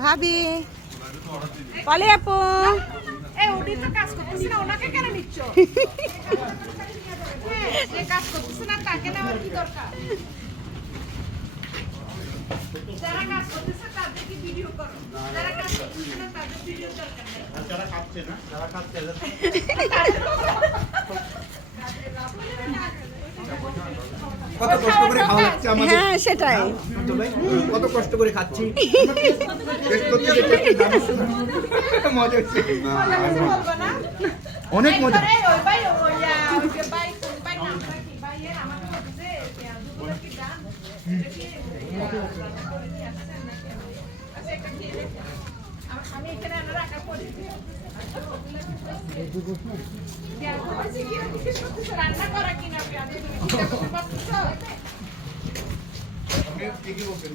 ভাবি পলি আপু উনি তো কাজ করতেছে না, ওনাকে কেন নিচ্ছ? যে কাজ করতেছে না তাকে নেওয়ার কি দরকার? যারা কাজ করতেছে তাদেরকে ভিডিও করো, যারা কাজ করতেছে না তাদের ভিডিও দরকার নেই। যারা খাচ্ছে না, যারা খাচ্ছে কত কষ্ট করে খাওয়া লাগছে আমাদের। হ্যাঁ সেটাই কত কষ্ট করে খাচ্ছি, টেস্ট করতে যেতে মজা হচ্ছে, বলবো না অনেক মজা। ওই ভাই ওই যে ভাই কোন ভাই নামটা কি ভাই এর আমাকে বলছে দুপুরে কি গান দেখি রান্না করে দিয়ে আসছেন নাকি? আচ্ছা একটা খেয়ে দেখি। আমি এখানে আনা রাখা পড়ি রান্না করা কিনা ঠিকই বলছেন।